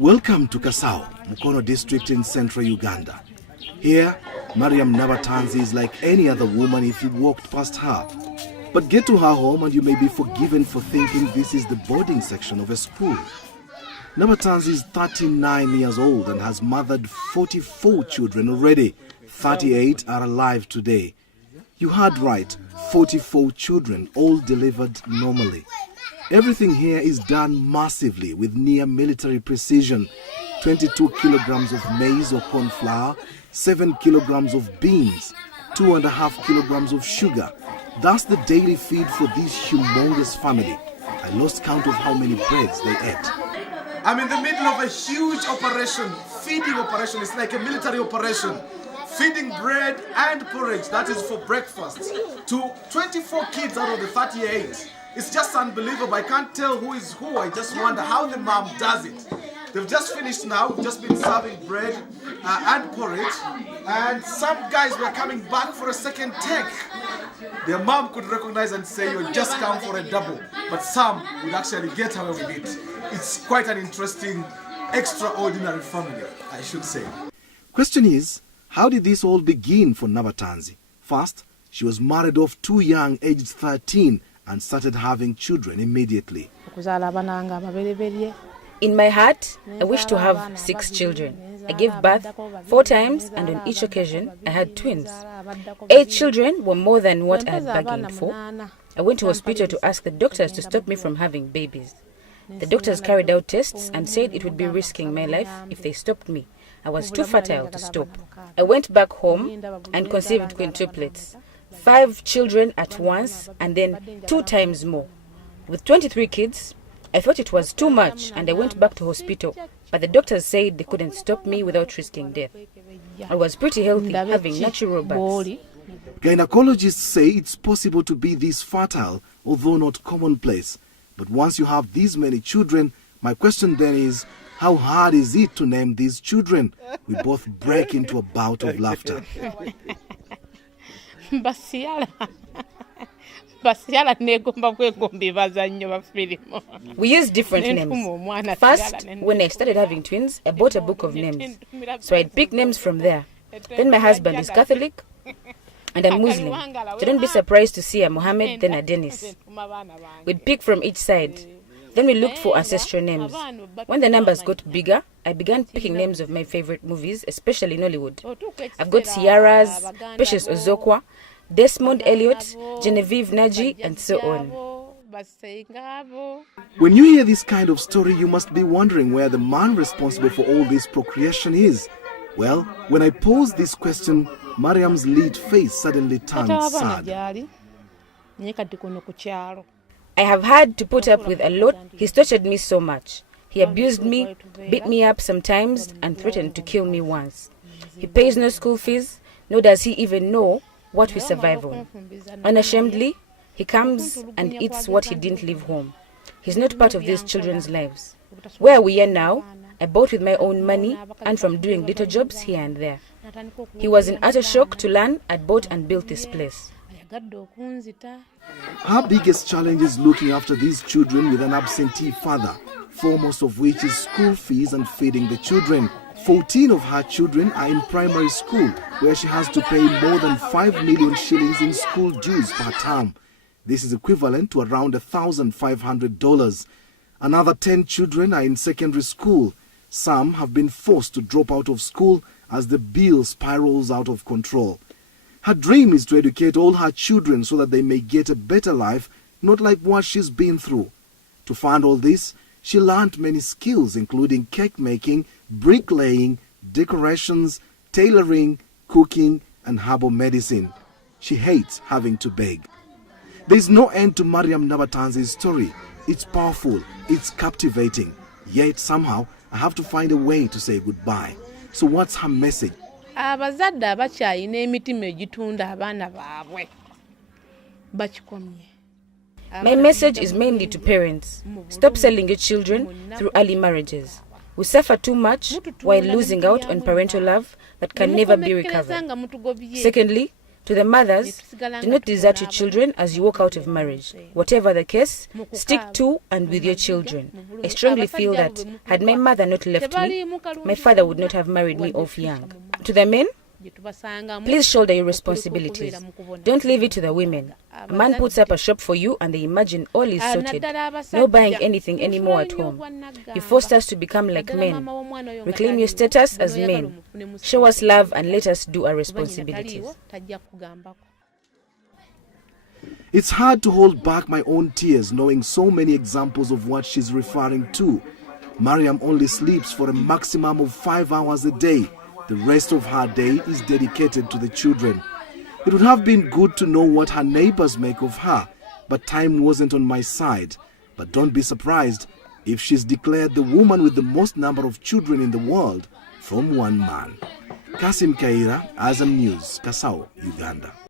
Welcome to Kasao, Mukono district in central Uganda. Here, Mariam Nabatanzi is like any other woman if you walked past her. But get to her home and you may be forgiven for thinking this is the boarding section of a school. Nabatanzi is 39 years old and has mothered 44 children already. 38 are alive today. You heard right, 44 children, all delivered normally. Everything here is done massively with near military precision. 22 kilograms of maize or corn flour, 7 kilograms of beans, 2.5 kilograms of sugar. That's the daily feed for this humongous family. I lost count of how many breads they ate. I'm in the middle of a huge operation, feeding operation. It's like a military operation. Feeding bread and porridge, that is for breakfast, to 24 kids out of the 38. It's just unbelievable. I can't tell who is who. I just wonder how the mom does it. They've just finished now. We've just been serving bread and porridge. And some guys were coming back for a second take. Their mom could recognize and say, you just come for a double. But some would actually get away with it. It's quite an interesting, extraordinary family, I should say. Question is, how did this all begin for Nabatanzi? First, she was married off too young, aged 13, and started having children immediately. In my heart, I wish to have 6 children. I gave birth 4 times, and on each occasion, I had twins. 8 children were more than what I had bargained for. I went to hospital to ask the doctors to stop me from having babies. The doctors carried out tests and said it would be risking my life if they stopped me. I was too fertile to stop. I went back home and conceived quintuplets. 5 children at once and then 2 times more. With 23 kids, I thought it was too much and I went back to hospital, but the doctors said they couldn't stop me without risking death. I was pretty healthy, having natural births. Gynecologists say it's possible to be this fertile, although not commonplace. But once you have these many children, my question then is, how hard is it to name these children? We both break into a bout of laughter. We use different names. First, when I started having twins, I bought a book of names. So I'd pick names from there. Then my husband is Catholic and I'm Muslim. So don't be surprised to see a Mohammed, then a Dennis. We'd pick from each side. Then we looked for ancestral names. When the numbers got bigger, I began picking names of my favorite movies, especially in Hollywood. I've got Ciara's, Precious Ozokwa, Desmond Elliot, Genevieve Naji, and so on. When you hear this kind of story, you must be wondering where the man responsible for all this procreation is. Well, when I posed this question, Mariam's lead face suddenly turned sad. I have had to put up with a lot. He's tortured me so much. He abused me, beat me up sometimes, and threatened to kill me once. He pays no school fees, nor does he even know what we survive on. Unashamedly, he comes and eats what he didn't leave home. He's not part of these children's lives. Where we are now, I bought with my own money and from doing little jobs here and there. He was in utter shock to learn I'd bought and built this place. Her biggest challenge is looking after these children with an absentee father, foremost of which is school fees and feeding the children. 14 of her children are in primary school, where she has to pay more than 5 million shillings in school dues per term. This is equivalent to around $1,500. Another 10 children are in secondary school. Some have been forced to drop out of school as the bill spirals out of control. Her dream is to educate all her children so that they may get a better life, not like what she's been through. To fund all this, she learned many skills, including cake making, bricklaying, decorations, tailoring, cooking, and herbal medicine. She hates having to beg. There's no end to Mariam Nabatanzi's story. It's powerful, it's captivating. Yet somehow, I have to find a way to say goodbye. So what's her message? Abazadde abakyayina emitima egitunda abaana baabwe bakikomye. My message is mainly to parents. Stop selling your children through early marriages. We suffer too much while losing out on parental love that can never be recovered. Secondly, To the mothers, do not desert your children as you walk out of marriage. Whatever the case, stick to and with your children. I strongly feel that had my mother not left me, my father would not have married me off young. To the men, please shoulder your responsibilities. Don't leave it to the women. A man puts up a shop for you and they imagine all is sorted. No buying anything anymore at home. You forced us to become like men. Reclaim your status as men. Show us love and let us do our responsibilities. It's hard to hold back my own tears knowing so many examples of what she's referring to. Mariam only sleeps for a maximum of 5 hours a day. The rest of her day is dedicated to the children. It would have been good to know what her neighbors make of her, but time wasn't on my side. But don't be surprised if she's declared the woman with the most number of children in the world from one man. Kasim Kaira, Azam News, Kasao, Uganda.